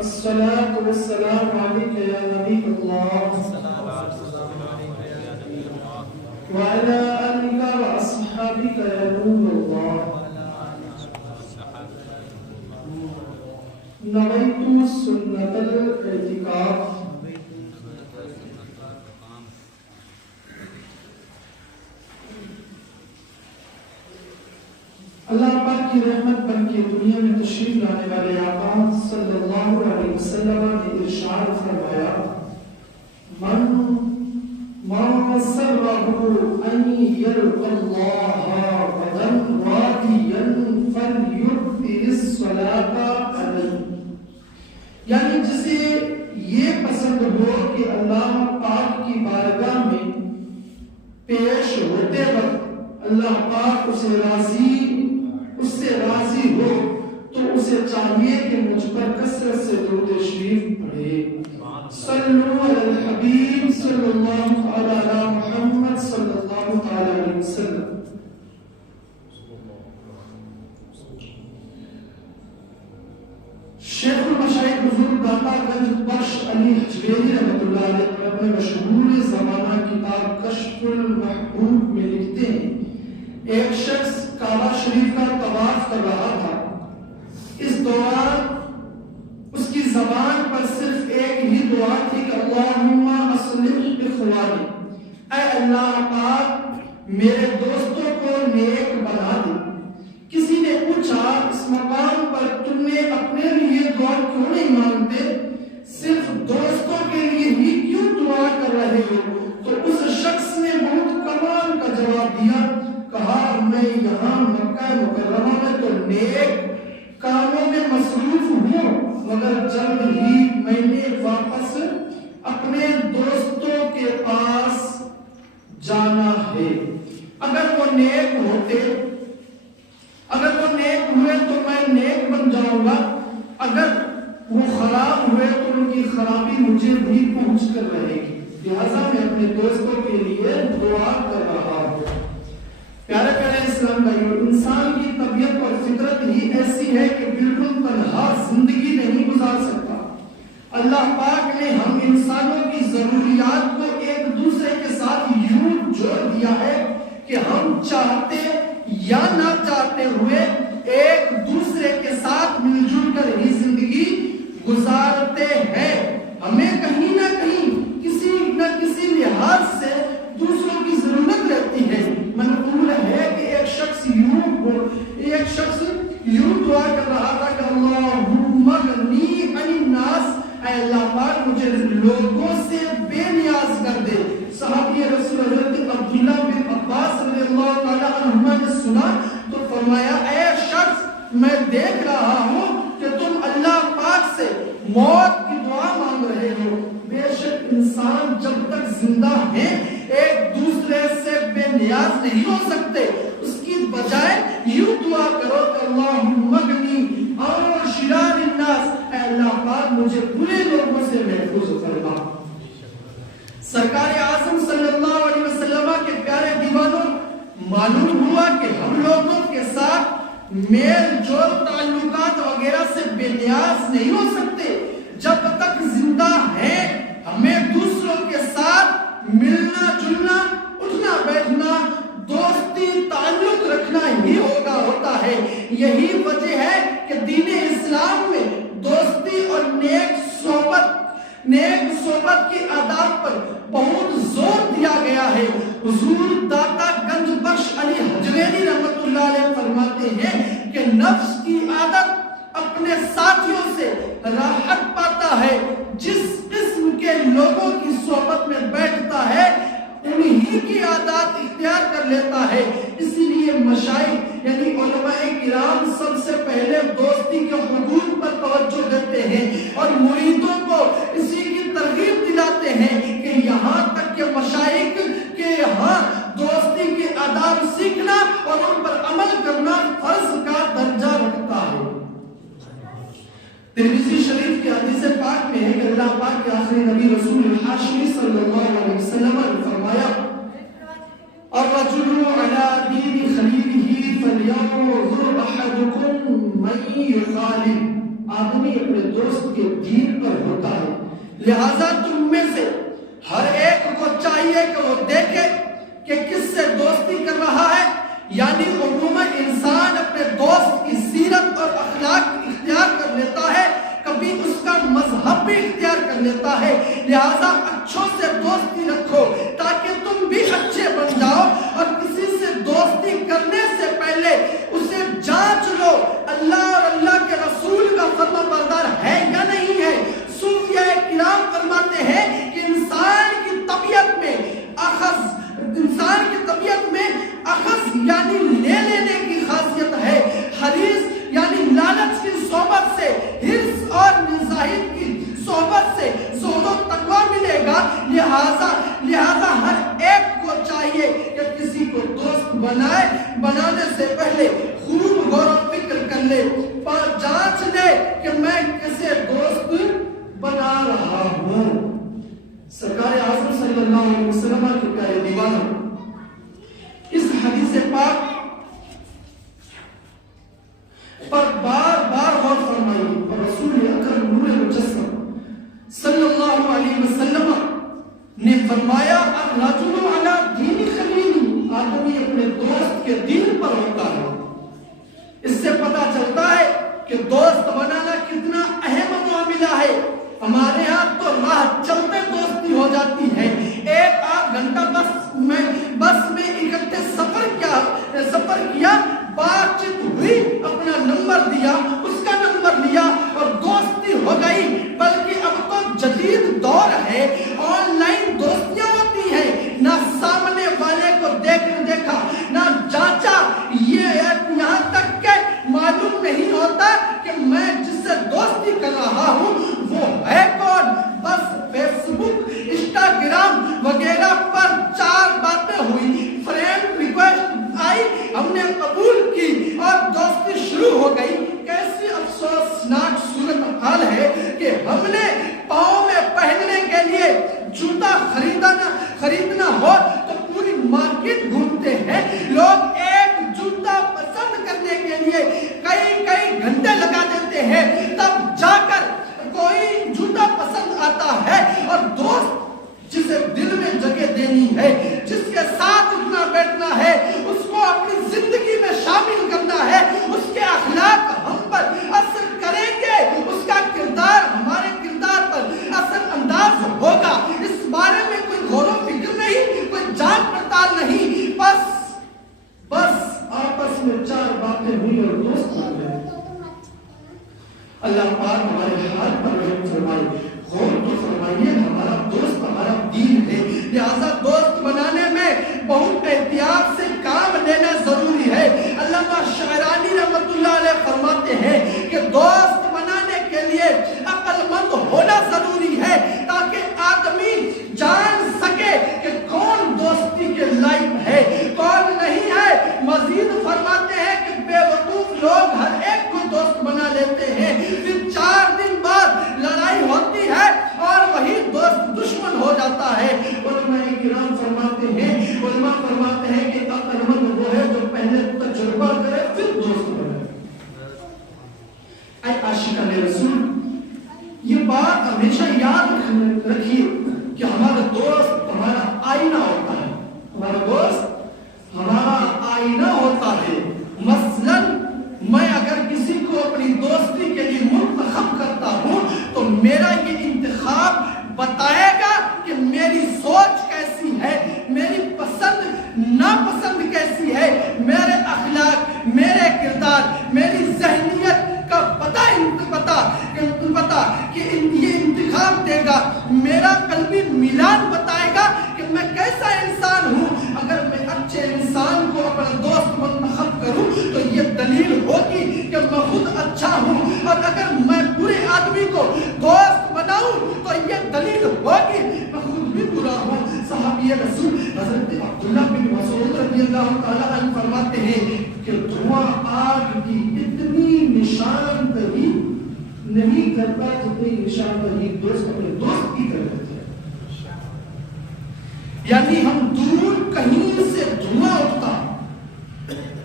الصلاة والسلام عليك يا نبي الله وعلى آلك وأصحابك يا نور الله نويت سنة الاعتكاف اللہ پاک کی رحمت بن کے دنیا میں تشریف لانے والے آقا صلی اللہ علیہ وسلم نے ارشاد فرمایا من سرہ ان یلقى اللہ غدا راضیا فلیکثر الصلاۃ علیہ، یعنی جسے یہ پسند ہو کہ اللہ پاک کی بارگاہ میں پیش ہوتے وقت اللہ پاک اس سے راضی ہو تو اسے چاہیے کہ مجھ پر کثرت سے درود شریف پڑھے۔ صلو علی الحبیب صلی اللہ علی محمد صلی اللہ علیہ وسلم۔ شیخ المشائخ حضور داتا گنج بخش علی حجویری رحمۃ اللہ علیہ اپنے مشہور زمانہ کتاب کشف المحبوب میں لکھتے ہیں ایک شخص کعبہ شریف کا طواف کر رہا تھا، اس دوران اس کی زبان پر صرف ایک ہی دعا تھی کہ اللہم اصلح اخوانی، اے اللہ پاک میرے دوستوں کو نیک بنا دے۔ کسی نے پوچھا اس مقام پر تم نے اپنے لیے دعا کیوں نہیں مانگتے، صرف دوستوں کے لیے ہی کیوں دعا کر رہے ہو؟ تو اس شخص نے بہت کمال کا جواب دیا، کہا میں یہاں مکہ مکرمہ میں تو نیک کاموں میں مصروف ہوں، مگر جلد ہی میں نے واپس اپنے دوستوں کے پاس جانا ہے۔ اگر وہ نیک ہوئے تو میں نیک بن جاؤں گا، اگر وہ خراب ہوئے تو ان کی خرابی مجھے بھی پہنچ کر رہے گی، لہذا میں اپنے دوستوں کے لیے دعا کر رہا ہوں۔ پیارے پیارے اسلام بھائیو، انسان کی طبیعت اور فطرت ہی ایسی ہے کہ بالکل تنہا زندگی نہیں گزار سکتا۔ اللہ پاک نے ہم انسانوں کی ضروریات کو ایک دوسرے کے ساتھ یوں جوڑ دیا ہے کہ ہم چاہتے یا نہ چاہتے ہوئے ایک دوسرے کے ساتھ مل جل کر ہی زندگی گزارتے ہیں۔ ہمیں کہیں نہ کہیں کسی نہ کسی لحاظ سے دوسروں کی ضرورت رہتی ہے۔ منقول ہے کہ ایک شخص یوں دعا کر رہا تھا کہ اللہم اغنی عن الناس، اے اللہ پاک مجھے لوگوں سے بے نیاز کر دے۔ صحابی رسول حضرت عبداللہ بن عباس رضی اللہ تعالی عنہما نے سنا تو فرمایا اے شخص میں دیکھ رہا ہوں کہ تم اللہ پاک سے موت کی دعا مانگ رہے ہو۔ بے شک انسان جب تک زندہ ہیں ایک دوسرے سے بے نیاز نہیں ہو سکتے، اس کی بجائے یوں دعا کرو کہ اللہم اغنی عن شرار الناس، اے اللہ پاک مجھے برے لوگوں سے محفوظ فرما۔ سرکار اعظم صلی اللہ علیہ وسلم کے پیارے دیوانوں، معلوم ہوا کہ ہم لوگوں کے ساتھ میل جول تعلقات وغیرہ سے بے نیاز نہیں ہو سکتے۔ جب تک زندہ ہیں ہمیں دوسروں کے ساتھ ملنا جلنا، اٹھنا بیٹھنا، دوستی تعلق رکھنا ہی ہوتا ہے۔ یہی وجہ ہے کہ دین اسلام میں دوستی اور نیک صحبت کی آداب پر بہت زور دیا گیا ہے۔ حضور داتا گنج بخش علی حجویری رحمۃ اللہ علیہ فرماتے ہیں کہ نفس کی عادت اپنے ساتھیوں سے راحت پاتا ہے، جس قسم کے لوگوں کی صحبت میں بیٹھتا ہے انہی کی عادات اختیار کر لیتا ہے۔ اسی لیے مشائخ یعنی علماء کرام سب سے پہلے دوستی کے حقوق پر توجہ دیتے ہیں اور مریدوں کو اسی کی ترغیب دلاتے ہیں کہ یہاں تک کہ مشائخ کے یہاں دوستی کے آداب سیکھنا اور ان پر عمل کرنا فرض کا درجہ رکھتا ہے۔ ترمذی شریف کی حدیث پاک میں ہے کہ اللہ پاک کے آخری نبی رسول ہاشمی صلی اللہ علیہ وسلم نے فرمایا الرجل على دين خليله فلينظر احدكم من يخالف، آدمی اپنے دوست کے دین لہذا تم میں سے ہر ایک کو چاہیے کہ وہ دیکھے کہ کس سے دوستی کر رہا ہے. یعنی عموماً انسان اپنے دوست کی سیرت اور اخلاق اختیار کر لیتا ہے، کبھی اس کا مذہب بھی اختیار کر لیتا ہے. لہذا اچھوں سے دوستی رکھو تاکہ تم بھی اچھے بن جاؤ، اور کسی سے دوستی کرنے سے پہلے اسے جانچ لو اللہ اور اللہ کے رسول کا فرما بردار ہے یا نہیں ہے. صوفیاء کرام فرماتے ہیں کہ انسان کی طبیعت میں اخذ یعنی لے لینے کی خاصیت ہے. حریص یعنی لالچ کی صحبت سے، حرص اور زاہد کی صحبت سے زہد و تقویٰ ملے گا. لہذا ہر ایک کو چاہیے کہ کسی کو دوست بنانے سے پہلے خوب غور و فکر کر لے، جانچ لے کہ میں کسے دوست بنا رہا ہوں. سرکار اعظم صلی اللہ علیہ وسلم کے پیارے دیوانوں، اس حدیث پاک پر بار بار غور فرمائیے. اور رسول اکرم نور مجسم صلی اللہ علیہ وسلم نے فرمایا الرجل علی دین خلیل، آدمی اپنے دوست کے دین پر ہوتا ہے. اس سے پتہ چلتا ہے کہ دوست بنانا کتنا اہم معاملہ ہے. ہمارے ہاں تو راہ چلتے دوستی ہو جاتی ہے. 1-8 گھنٹہ بس میں اکٹھے سفر کیا، بات چیت ہوئی، اپنا نمبر دیا، اس کا نمبر لیا اور دوستی ہو گئی. بلکہ اب تو جدید دور ہے، آن لائن دوستیاں ہوتی ہیں، نہ سامنے والے کو دیکھا نہ جانچا. یہاں تک کہ معلوم نہیں ہوتا کہ میں جس سے دوستی کر رہا ہوں وہ ہے کون. بس فیس بک، انسٹاگرام وغیرہ پر 4 باتیں ہوئی، فرینڈ ریکویسٹ آئی، ہم نے قبول کی اور دوستی شروع ہو گئی. کیسی افسوسناک صورتحال ہے کہ ہم نے پاؤں میں پہننے کے لیے جوتا خریدنا ہو تو پوری مارکیٹ گھومتے ہیں. لوگ ایک جوتا پسند کرنے کے لیے کئی گھنٹے لگا دیتے ہیں، تب جا کر کوئی جوتا پسند آتا ہے. اور دوست جسے دل میں جگہ دینی ہے، جس کے ساتھ اٹھنا بیٹھنا ہے، اس کو اپنی زندگی میں شامل کرنا ہے، اس کے اخلاق ہم پر اثر کریں گے، اس کا کردار ہمارے کردار پر اثر انداز ہوگا. اس بارے میں کوئی غور و فکر نہیں، کوئی جانچ پڑتال نہیں. بس آپس میں 4 باتیں ہوئی اور دوست بن گئے. اللہ پاک ہمارے حال پر رحم فرمائے. غور تو فرمائیے، ہمارا دوست ہمارا دین ہے. لہذا دوست بنانے میں بہت احتیاط سے کام لینا ضروری ہے. علامہ شعرانی رحمۃ اللہ علیہ فرماتے ہیں کہ دوست بنانے کے لیے عقل مند ہونا ضروری ہے تاکہ آدمی جان سکے کہ کون دوستی کے لائق ہے، کون نہیں ہے. مزید فرماتے ہیں کہ بے وقوف لوگ ہر ایک کو دوست بنا لیتے ہیں، پھر 4 دن بعد لڑائی ہوتی ہے اور وہی دوست دشمن ہو جاتا ہے. علماء کرام فرماتے ہیں کہ عقل مند وہ ہے جو پہلے تجربہ کرے پھر دوست بنے. اے عاشقان رسول، یہ بات ہمیشہ یاد رکھیے کہ ہمارا دوست ہمارا آئینہ ہوتا ہے. ہمارا دوست ہمارا آئینہ ہوتا ہے. مثلاً میں اگر کسی کو اپنی دوستی کے لیے منتخب کرتا ہوں تو میرا یہ انتخاب بتائے گا کہ میری سوچ کیسی ہے، میری پسند ناپسند کیسی ہے، میرے اخلاق، میرے کردار، میری ذہنیت کا پتہ کہ یہ انتخاب دے گا. میرا قلبی میلان بتائے گا کہ میں کیسا انسان ہوں. اگر میں اچھے انسان کو اپنا دوست منتخب کروں تو یہ دلیل ہوگی کہ میں خود اچھا ہوں، اور اگر میں برے آدمی کو دوست بناؤں تو یہ دلیل ہوگی میں خود بھی برا ہوں. صحابی رسول حضرت عبداللہ بن مسعود رضی اللہ تعالیٰ عنہ فرماتے ہیں کہ دھواں آگ کی اتنی نشاندہی نہیں کرتا جتنی نشاندہی دوست اپنے دوست کی کرتے ہیں. یعنی ہم دور کہیں سے دھواں اٹھتا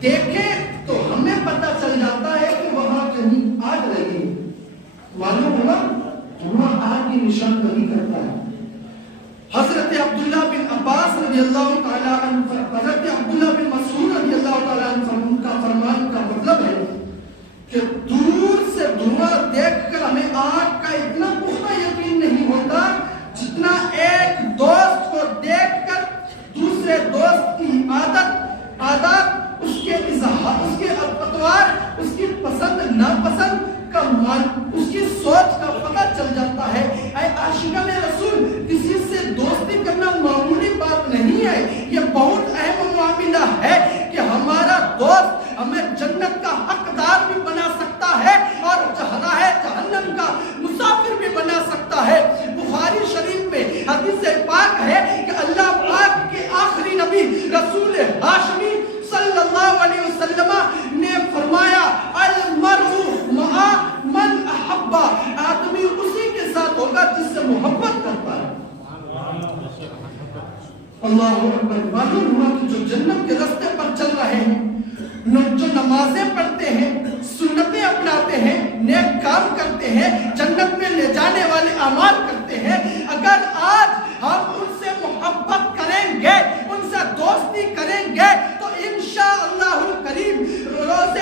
دیکھیں تو ہمیں پتہ چل جاتا ہے کہ وہاں کہیں آگ لگی. معلوم ہوگا دھواں آگ کی نشاندہی کرتا ہے۔ حضرت عبداللہ بن عباس رضی اللہ تعالیٰ عنہ، حضرت عبداللہ بن مسعود رضی اللہ تعالیٰ عنہ کا فرمان کا مطلب ہے کہ دور سے دھواں دیکھ کر ہمیں آگ کا اتنا پختہ یقین نہیں ہوتا جتنا ایک دوست کو دیکھ کر دوسرے دوست کی عادت، اس کے اظہار، اس کے اطوار، اس کی پسند ناپسند کا اس کی سوچ کا پتہ چل جاتا ہے۔ اے عاشقان رسول، کسی سے دوستی کرنا معمولی بات نہیں ہے، یہ بہت اہم معاملہ ہے کہ ہمارا دوست ہمیں جنت کا حقدار بھی بنا سکتا ہے اور راہ جہنم کا مسافر بھی بنا سکتا ہے۔ بخاری شریف میں حدیث پاک ہے کہ اللہ پاک کے آخری نبی رسول ہاشمی صلی اللہ علیہ وسلم نے فرمایا المرء مع من احب، آدمی اسی کے ساتھ ہوگا جس سے محبت کرتا ہے۔ اللہ اکبر۔ معلوم ہوا کہ جو جنت کے راستے پر چل رہے ہیں، جو نمازیں پڑھتے ہیں، سنتیں اپناتے ہیں، نیک کام کرتے ہیں، جنت میں لے جانے والے اعمال کرتے ہیں، اگر آج ہم ان سے محبت کریں گے، ان سے دوستی کریں گے تو انشاءاللہ الکریم روز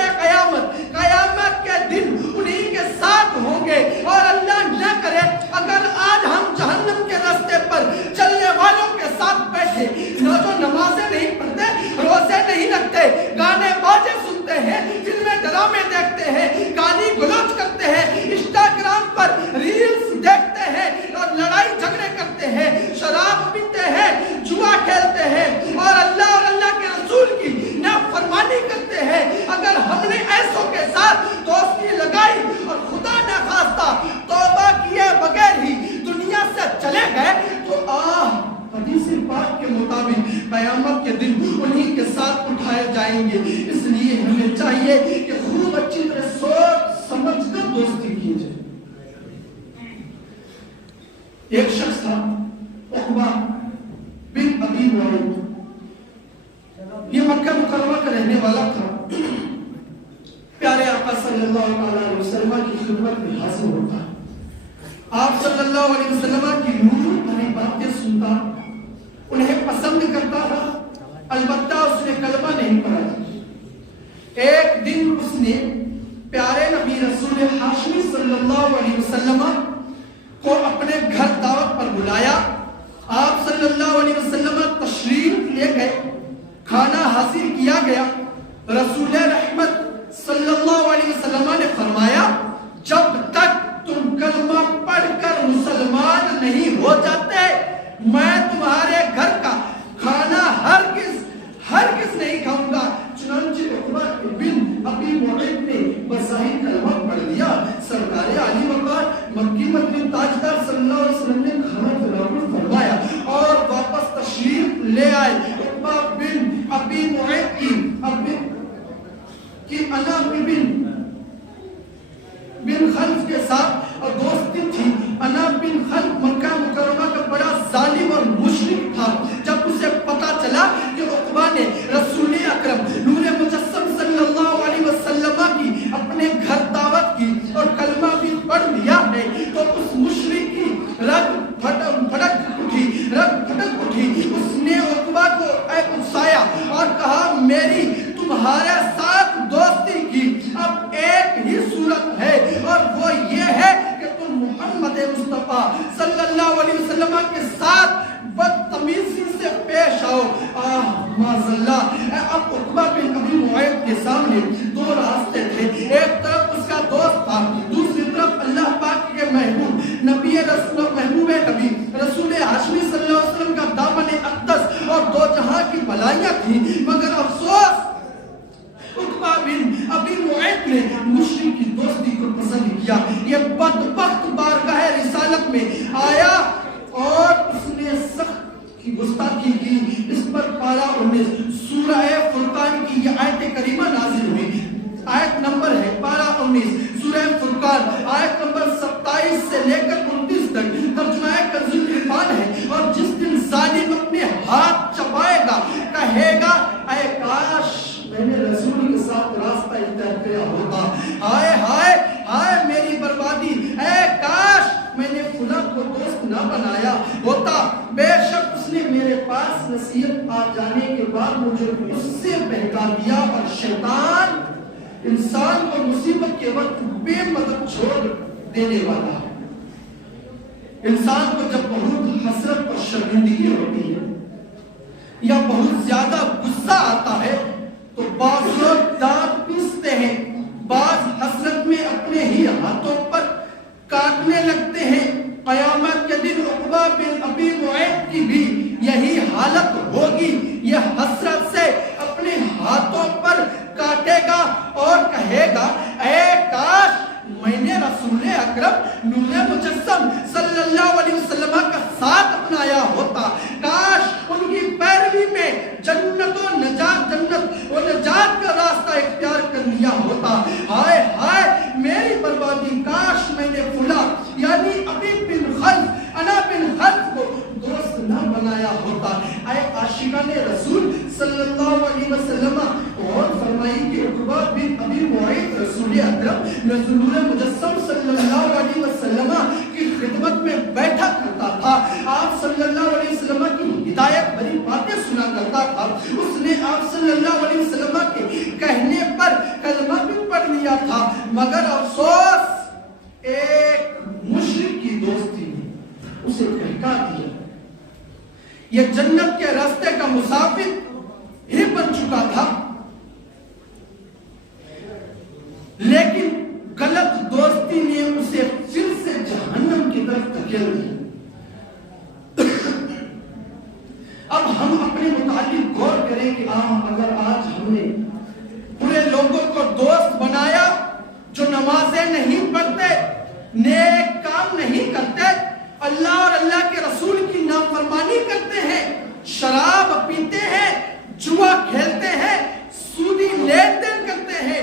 قیامت کے دن انہی کے ساتھ ہوں گے۔ اور اللہ نہ کرے اگر آج ہم جہنم کے راستے پر چلنے والوں کے ساتھ بیٹھے، جو نمازیں نہیں پڑھتے، روزے نہیں رکھتے، گانے باجے سنتے ہیں، فلمیں ڈرامے دیکھتے ہیں، گالی گلوچ کرتے ہیں، انسٹاگرام پر ریلز دیکھتے ہیں اور لڑائی جھگڑے کرتے ہیں، شراب پیتے ہیں، جوا کھیلتے ہیں اور اللہ کے رسول کی نافرمانی کرتے ہیں، اگر ہم نے ایسوں کے ساتھ دوستی لگائی اور خدا نہ خواستہ توبہ کیے بغیر ہی دنیا سے چلے گئے تو حدیث پاک کے مطابق قیامت کے دن انہی کے ساتھ اٹھائے جائیں گے۔ اس لیے ہمیں چاہیے کہ خوب اچھی طرح سوچ سمجھ کر دوستی کی جائے۔ ایک شخص تھا عقبہ بن ابی معیط، یہ مکہ مکرمہ کا رہنے والا تھا۔ پیارے آقا صلی اللہ علیہ وسلم کی خدمت میں حاضر ہوتا، آپ صلی اللہ علیہ وسلم کی نور بھری باتیں سنتا، انہیں پسند کرتا تھا، البتہ اس نے کلمہ نہیں پڑھا۔ ایک دن اس نے پیارے نبی رسول ہاشمی صلی اللہ علیہ وسلم کو اپنے گھر دعوت پر بلایا۔ آپ صلی اللہ علیہ وسلم تشریف لے گئے، کھانا حاضر کیا گیا۔ رسول رحمت صلی اللہ علیہ وسلم نے فرمایا جب تک تم کلمہ پڑھ کر مسلمان نہیں ہو جاتے میں تمہارے گھر کا کھانا ہرگز نہیں کھاؤں گا۔ چنانچہ عقبہ بن ابی معیط نے بظاہر کلمہ پڑھ لیا۔ سرکار علی وقار مکی مدنی تاجدار صلی اللہ علیہ وسلم نے کھانا تناول فرمایا اور واپس تشریف لے آئے۔ عقبہ بن ابی معیط کی انا بن خلف کے ساتھ اور دوستی تھی۔ انا بن خلف مکہ مکرمہ کا بڑا ظالم اور مشرک تھا۔ جب اسے پتا چلا کہ عقبہ نے رسول اکرم نور مجسم صلی اللہ علیہ وسلم کی اپنے گھر دعوت کی اور کلمہ بھی پڑھ لیا ہے تو اس مشرک کی رگ پھٹک اٹھی۔ اس نے عقبہ کو اکسایا اور کہا میری تمہارے ساتھ دوستی کی اب ایک ہی صورت ہے اور وہ یہ ہے کہ تم محمد مصطفیٰ صلی اللہ علیہ وسلم کے ساتھ بدتمیزی سے پیش آؤ۔ معاذ اللہ۔ اب عقبہ بن ابی معیط کے سامنے دو راستے تھے، ایک طرف اس کا دوست تھا، دوسری طرف اللہ پاک کے محبوب نبی رسول ہاشمی صلی اللہ علیہ وسلم کا دامن اقدس اور دو جہاں کی بھلائیاں تھیں، مگر افسوس عقبہ بن ابی معیط نے مشرک کی دوستی کو پسند کیا۔ یہ بدبخت بارگاہ رسالت میں آیا اور اس نے سخت کی گستاخی کی۔ اس پر پارہ 19 سورہ فرقان کی یہ آیت کریمہ نازل ہوئی۔ آیت نمبر ہے پارہ 19 سورہ فرقان، آیت نمبر 27 سے لے کر 29 تک۔ ترجمہ کنز العرفان ہے۔ اور جس دن ظالم اپنے ہاتھ چبائے گا کہے گا اے کاش میں نے رسول کے ساتھ راستہ اختیار کیا ہوتا، ہائے ہائے ہائے میری بربادی، اے کاش میں نے فلاں کو بے شک اس نے میرے پاس نصیحت آ جانے کے بعد مجھے اس سے بہکا دیا، اور شیطان انسان کو مصیبت کے وقت بے مدد چھوڑ دینے والا ہے۔ انسان کو جب بہت حسرت اور شرمندگی ہوتی ہے یا بہت زیادہ غصہ آتا ہے تو بعض لوگ دانت پیستے ہیں، بعض حسرت میں اپنے ہی ہاتھوں پر کاٹنے لگتے ہیں۔ قیامت کے دن عقبہ بن ابی معیط کی بھی یہی حالت ہوگی، یہ حسرت سے اپنے ہاتھوں پر کاٹے گا اور کہے گا اے کاش میں نے رسول اکرم نور مجسم صلی اللہ علیہ وسلم کا ساتھ اپنایا ہوتا، کاش ان کی پیروی میں جنت و نجات کا راستہ اختیار کر لیا ہوتا، ہائے ہائے میری بربادی، کاش میں نے فلاں یعنی ابی بن خلف انا بن خلف کو دوست نہ بنایا ہوتا۔ اے عاشقان رسول صلی اللہ علیہ وسلم، اور فرمائی کہ عقبہ بن ابی معیط رسول اکرم رسول مجسم صلی اللہ علیہ وسلم کی خدمت میں بیٹھا کرتا تھا، آپ صلی اللہ علیہ وسلم کی ہدایت بھری باتیں سنا کرتا تھا، اس نے آپ صلی اللہ علیہ وسلم کے کہنے پر کلمہ بھی پڑھ لیا تھا، مگر افسوس ایک مشرک کی دوستی نے اسے بہکا دیا۔ یہ جنت کے راستے کا مسافر ہی بن چکا تھا، لیکن غلط دوستی نے اسے پھر سے جہنم کی طرف دھکیل دیا۔ اب ہم اپنے متعلق غور کریں کہ اگر آج ہم نے برے لوگوں کو دوست بنایا جو نمازیں نہیں پڑھتے، نیک کام نہیں کرتے، اللہ اور اللہ کے رسول کی نافرمانی کرتے ہیں، شراب پیتے ہیں، جوا کھیلتے ہیں، سودی لین دین کرتے ہیں،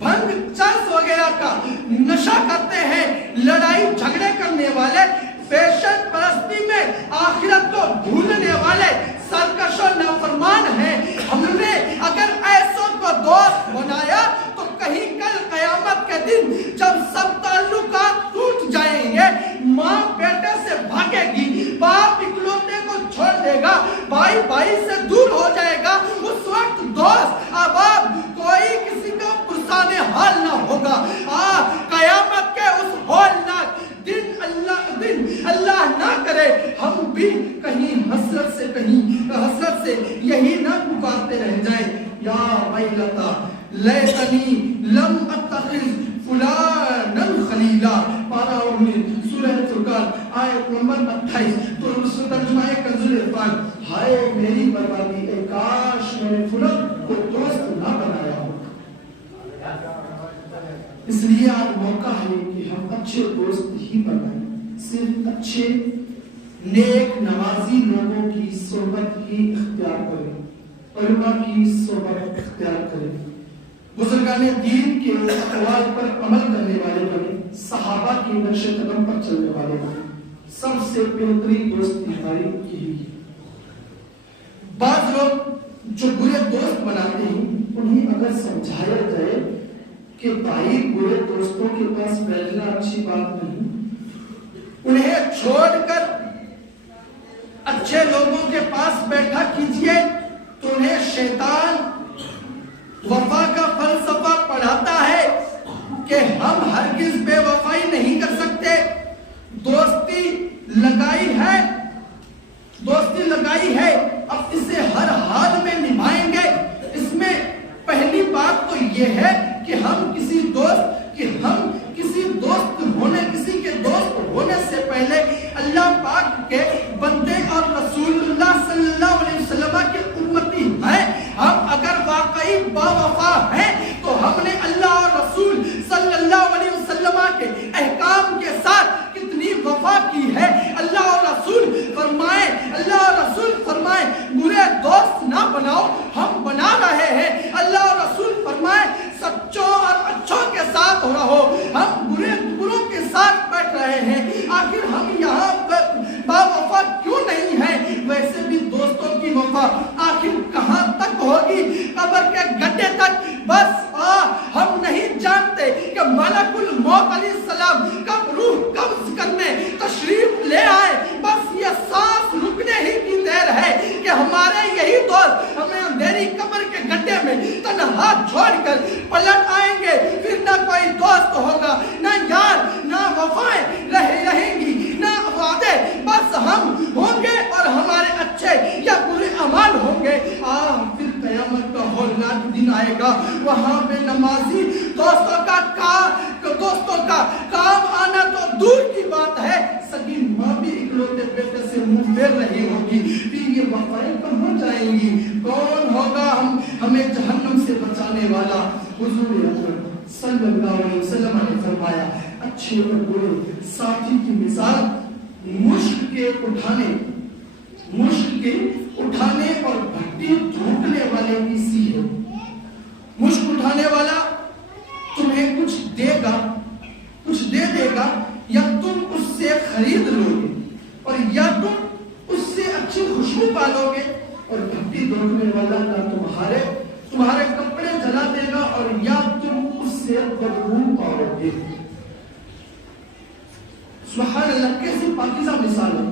بھنگ چرس وغیرہ کا نشہ کرتے ہیں، لڑائی جھگڑے کرنے والے، فیشن پرستی میں آخرت کو بھولنے والے سرکش و نافرمان ہیں۔ ہم نے اگر ایسوں کو دوست بنایا تو کہیں کل قیامت کے دن جب سب تعلقات ٹوٹ جائیں گے، ماں بیٹے سے بھاگے گی، باپ اکلوتے کو چھوڑ دے گا، بھائی بھائی سے دور ہو جائے گا، اس وقت دوست احباب کوئی کسی کا پرسان حال نہ ہوگا۔ قیامت کے اس ہولناک دن اللہ نہ کرے ہم بھی کہیں حسرت سے یہی نہ پکارتے رہ جائیں، یا ویلتا لیتنی لم اتخذ فلانا خلیلا، پارہ 19 سورہ فرقان آیت نمبر 28۔ تو اس ترجمہ کنز العرفان، ہائے میری بربادی، اے کاش میں نے فلاں کو دوست نہ بنایا ہو۔ اس لیے آج موقع ہے کہ ہم اچھے دوست ہی بنائیں، صرف اچھے نیک نمازی لوگوں کی صحبت ہی اختیار کریں، علماء کی صحبت اختیار کریں، بزرگان دین کے اقوال پر عمل کرنے والے بنیں، صحابہ کی نقش قدم پر چلنے والے بنیں۔ سب سے بہترین دوستی ہماری یہی ہے۔ بعض لوگ جو برے دوست بناتے ہیں انہیں اگر سمجھایا جائے کہ بھائی برے دوستوں کے پاس بیٹھنا اچھی بات نہیں، انہیں چھوڑ کر اچھے لوگوں کے پاس بیٹھا کیجئے، تو انہیں شیطان وفا کا فلسفہ پڑھاتا ہے کہ ہم ہرگز بے وفائی نہیں کر سکتے، دوستی لگائی ہے اب اسے ہر حال میں نبھائیں گے۔ اس میں پہلی بات تو یہ ہے کہ ہم کسی دوست ہونے سے پہلے اللہ پاک کے بندے اور رسول اللہ صلی اللہ علیہ وسلم کے امتی ہیں۔ ہم اگر واقعی با وفا ہیں تو ہم نے اللہ اور رسول صلی اللہ علیہ وسلم کے احکام کے ساتھ کتنی وفا کی ہے۔ اللہ اور رسول فرمائے برے دوست نہ بناؤ، ہم بنا رہے ہیں۔ اللہ اور رسول فرمائے سچوں اور اچھوں کے ساتھ رہو، ہم بروں کے ساتھ بیٹھ رہے ہیں۔ آخر ہم یہاں با وفا کیوں نہیں ہیں؟ ویسے بھی دوستوں کی وفا آخر کہاں تک ہوگی؟ قبر کے گڈھے تک۔ بس ہم نہیں جانتے کہ ملک الموت علیہ السلام کب روح قبض کرنے تشریف لے آئے، بس یہ سانس رکنے گا، وہاں بے نمازی دوستوں کا کام آنا تو دور کی بات ہے، سگی ماں بھی اکلوتے بیٹے سے منہ پھیر رہی ہوگی، پھر یہ وفائیں کہاں جائیں گی؟ کون ہوگا ہمیں جہنم سے بچانے والا؟ حضور اکرم صلی اللہ علیہ وسلم نے فرمایا اچھے اور برے ساتھی کی مثال مشک کے اٹھانے اور بھٹی دھونکنے والے کی سی ہے۔ مشک اٹھانے والا تمہیں کچھ دے گا یا تم اس سے خرید لو گے، اور یا تم اس سے اچھی خوشبو پالو گے، اور بھٹی دھونکنے والا نہ تمہارے کپڑے جلا دے گا اور یا تم اس سے بدبو پاؤ گے۔ سبحان اللہ، کیسی پاکیزہ مثال ہے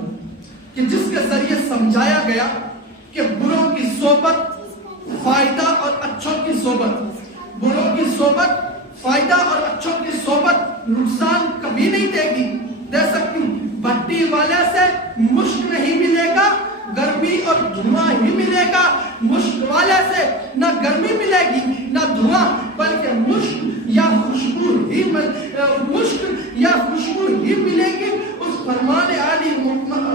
کہ جس کے ذریعے سمجھایا گیا کہ بروں کی صحبت فائدہ اور اچھوں کی صحبت، بروں کی صحبت فائدہ اور اچھوں کی صحبت نقصان کبھی نہیں دے سکتی۔ بھٹی والے سے مشک نہیں ملے گا، گرمی اور دھواں ہی ملے گا۔ مشک والے سے نہ گرمی ملے گی نہ دھواں، بلکہ مشک یا خوشبو ہی ملے گی۔ اس فرمان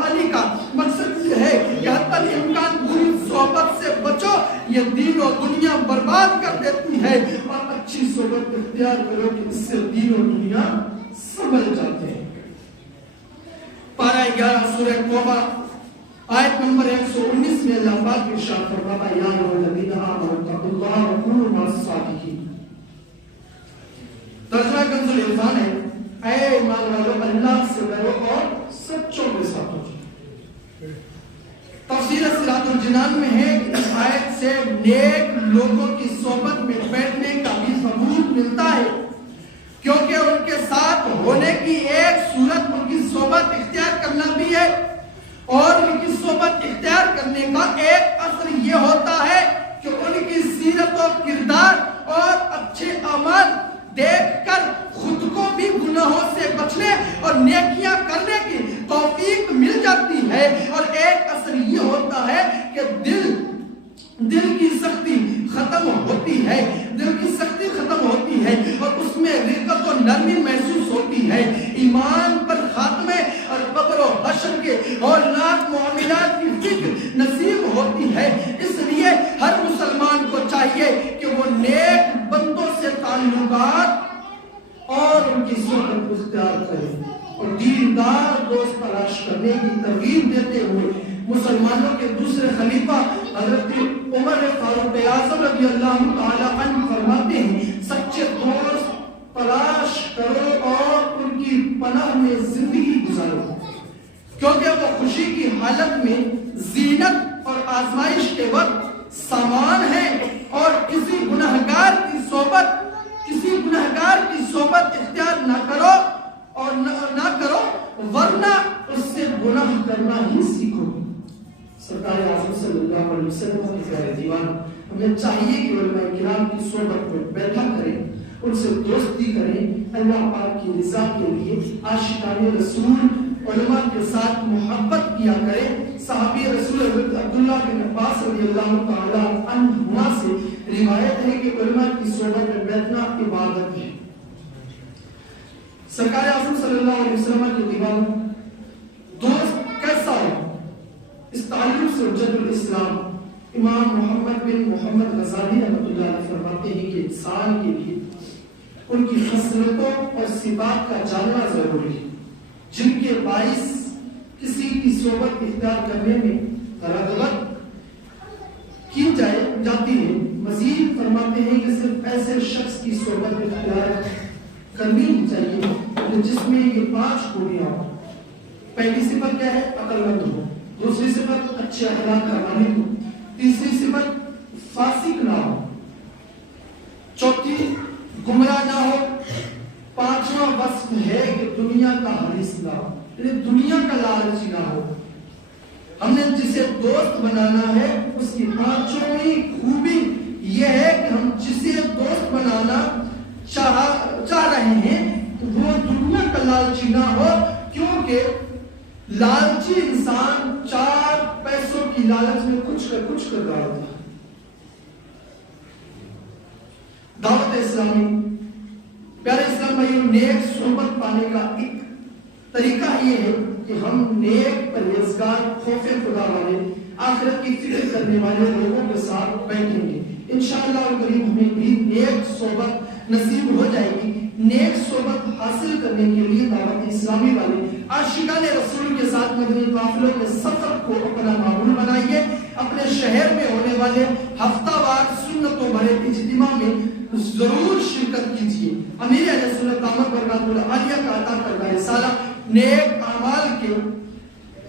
علی کا مقصد یہ ہے کہ حتی امکان بری صحبت سے بچو، یہ دین و دنیا برباد کر دیتی ہے، اور اچھی صحبت اختیار کرو کہ اس سے دین و دنیا سنبھل جاتے ہیں۔ پارہ 11 سورہ توبہ آیت نمبر 119 میں اللہ پاک ارشاد فرماتا ہے، یا ایھا الذین آمنوا اتقوا اللہ وکونوا مع الصادقین۔ ترجمہ کنز العرفان ہے، اے ایمان والو اللہ سے ڈرو اور سچوں کے ساتھ ہو۔ تفسیر صراط الجنان میں ہے کہ اس آیت سے نیک لوگوں کی صحبت میں بیٹھنے کا بھی ثبوت ملتا ہے، کیونکہ ان کے ساتھ ہونے کی ایک صورت ان کی صحبت اختیار کرنا بھی ہے، اور ان کی صحبت اختیار کرنے کا ایک اثر یہ ہوتا ہے کہ ان کی سیرت و کردار اور اچھے اعمال دیکھ کر خود کو بھی گناہوں سے بچنے اور نیکیاں کرنے کی توفیق مل جاتی ہے، اور ایک اثر یہ ہوتا ہے کہ دل کی سختی ختم ہوتی ہے اور اس میں رقت و نرمی محسوس ہوتی ہے، ایمان پر خاتمے اور قبر و حشر کے ہولناک معاملات کی فکر نصیب ہوتی ہے۔ اس لیے ہر مسلمان کو چاہیے کہ وہ نیک بندوں سے تعلقات اور ان کی صحبت اختیار کرے، اور دیندار دوست تلاش کرنے کی ترغیب دیتے ہوئے مسلمانوں کے دوسرے خلیفہ حضرت عمر فاروق اعظم رضی اللہ تعالی عنہ فرماتے ہیں، سچے دوست تلاش کرو اور ان کی پناہ میں زندگی گزارو، کیونکہ وہ خوشی کی حالت میں زینت اور آزمائش کے وقت سامان ہے، اور کسی گناہگار کی صحبت اختیار نہ کرو ورنہ اس سے گناہ کرنا ہی سیکھو۔ سرکار اعظم صلی اللہ علیہ وسلم کے پیارے دیوان، ہمیں چاہیے کہ علماء کرام کی صحبت میں بیٹھا کریں، ان سے دوستی کریں، اللہ پاک کی رضا کے لیے عاشقان رسول علماء کے ساتھ محبت کیا کریں۔ صحابی رسول حضرت عبداللہ بن عباس رضی اللہ تعالی عنہما سے روایت ہے کہ علماء کی صحبت میں بیٹھنا عبادت ہے۔ سرکار اعظم صلی اللہ علیہ وسلم کے دیوان، دوست کیسا ہو؟ اس تعلق سے حجت الاسلام امام محمد بن محمد غزالی رحمۃ اللہ علیہ فرماتے ہیں کہ انسان کے لیے ان کی خصلتوں اور صفات کا جاننا ضروری ہے، جن کے باعث کسی کی صحبت اختیار کرنے میں رغبت کی جاتی ہے۔ مزید فرماتے ہیں کہ صرف ایسے شخص کی صحبت اختیار کرنی ہی چاہیے جس میں یہ 5 خوبیاں ہوں۔ پہلی صفت کیا ہے؟ عقل مند ہو، دوسری صفت اچھے اخلاق کا مالک ہو، تیسری صفت فاسق نہ ہو، چوتھی گمراہ نہ ہو، پانچواں وصف ہے کہ دنیا کا حریص نہ ہو، یعنی دنیا کا لالچی نہ ہو۔ ہم نے جسے دوست بنانا ہے اس کی 5ویں خوبی یہ ہے کہ ہم جسے دوست بنانا چاہ رہے ہیں وہ دنیا کا لالچی نہ ہو، کیونکہ لالچی انسان 4 پیسوں کی لالچ میں کچھ کر ڈالتا ہے۔ دعوت اسلامی پیارے اسلام بھائیوں، نیک صحبت پانے کا ایک طریقہ یہ ہے کہ ہم نیک پرہیزگار خوف خدا والے آخرت کی فکر کرنے والے لوگوں کے ساتھ بیٹھیں گے. انشاءاللہ کریم ہمیں بھی نیک صحبت نصیب ہو جائے گی. نیک صحبت حاصل کرنے کے لیے دعوت اسلامی والے عاشقان رسول کے ساتھ مدنی قافلوں کے سفر کو اپنا معمول بنائیے. اپنے شہر میں ہونے والے ہفتہ وار سنتوں بھرے اجتماع میں ضرور شرکت کیجیے. امیر اہل سنت دامت برکاتہ العالیہ کا عطا کردہ رسالہ نیک اعمال کے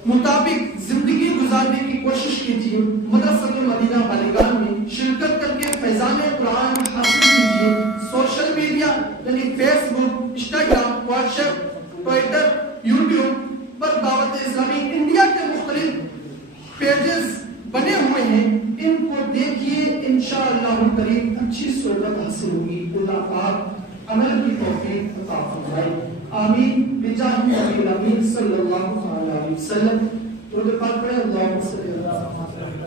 مطابق زندگی گزارنے کی کوشش کیجیے. مدرسۃ مدینہ بالیگان میں شرکت کر کے فیضان قرآن حاصل کیجیے. سوشل میڈیا یعنی Facebook, Instagram, WhatsApp, Twitter, YouTube پر دعوت اسلامی انڈیا کے مختلف پیجز بنے ہوئے ہیں، ان کو دیکھیے. انشاءاللہ کریم اچھی صحبت حاصل ہوگی. اللہ پاک عمل کی توفیق عطا فرمائے. آمین بجاہ نبی الامین صلی اللہ علیہ وسلم. درود پاک پڑھیں. اللہم صلی اللہ علیہ وسلم.